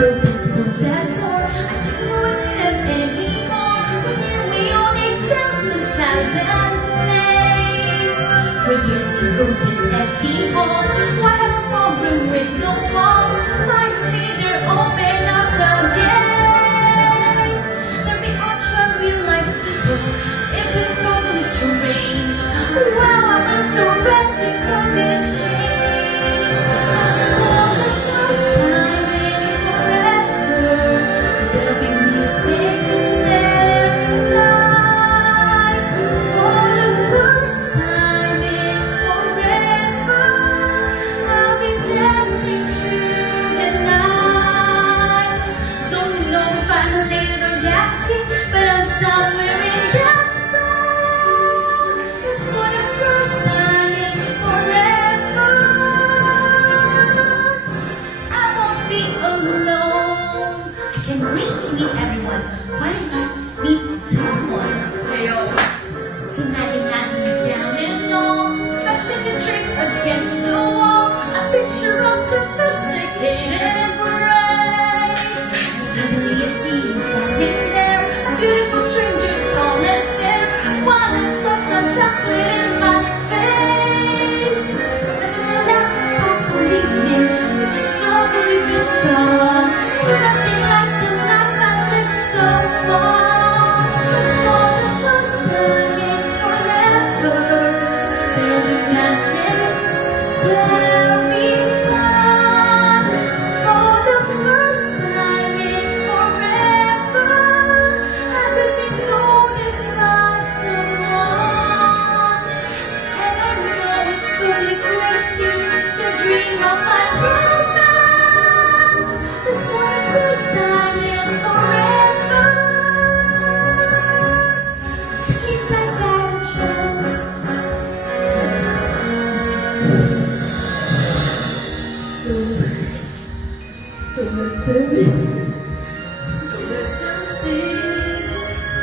open, so sad door. I didn't want to live anymore. When you we only tell some silent place. For years to go this empty halls. Why have a ballroom with no walls? Finally they're open up the gates. There'll be ultra real life people. It was totally strange. Wow, I'm so ready for this change. Cause for the first time in forever, there'll be music and light. For the first time in forever, I'll be dancing through the night. Don't know if I'm late or gassy, but I'm somewhere in that song. Cause for the first time in forever, I won't be alone. I can't wait to meet everyone. What if I meet someone? Ayo. Tonight imagine me down and all, fetching a drink against the wall. A picture of sophisticated embrace. Suddenly I see him standing there, a beautiful stranger, tall and fair. One spots some chocolate in my face. And then I laugh and talk all evening, it's totally bizarre. Nothing like the life I've lived so far. Cause for the first time in forever, there'll be magic, there'll be fun. For the first time in forever, I could be noticed by someone. And I know it's totally crazy to dream of my romance. Cause for the first time in forever, at least I got a chance. Don't let them see.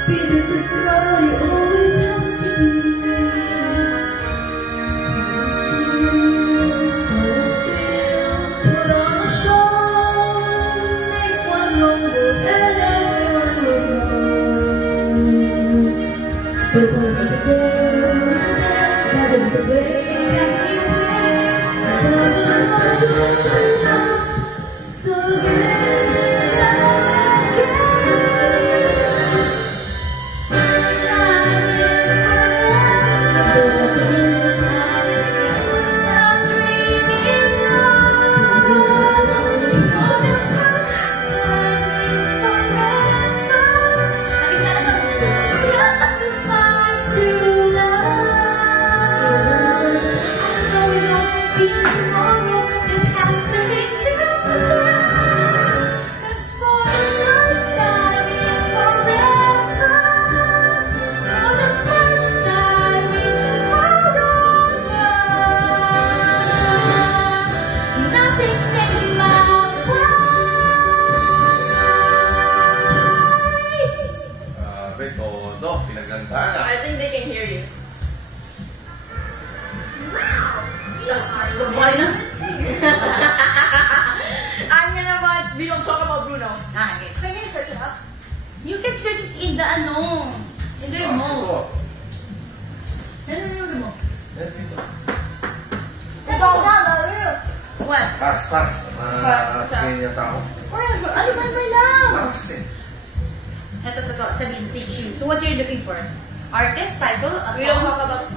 Be the good girl you always have to be. Don't feel, put on a show. Make one wrong move and everyone will know. But it's only for today, so much time. Time the way, tomorrow, it has to be today. Cause for the first time in forever, for the first time in forever, nothing's in my way. Todo, pinagkantahan. I think they can hear you. That's boy na. I'm gonna watch. We don't talk about Bruno. Okay. Can you search it up? You can search it in the in the remote. Ano yung remote? Sit down now, What? Pass. Kaya tao. Ano ba may lang? Pass eh. Ito sa vintage shoes. So what you're looking for? Artist, title, a We don't song? talk about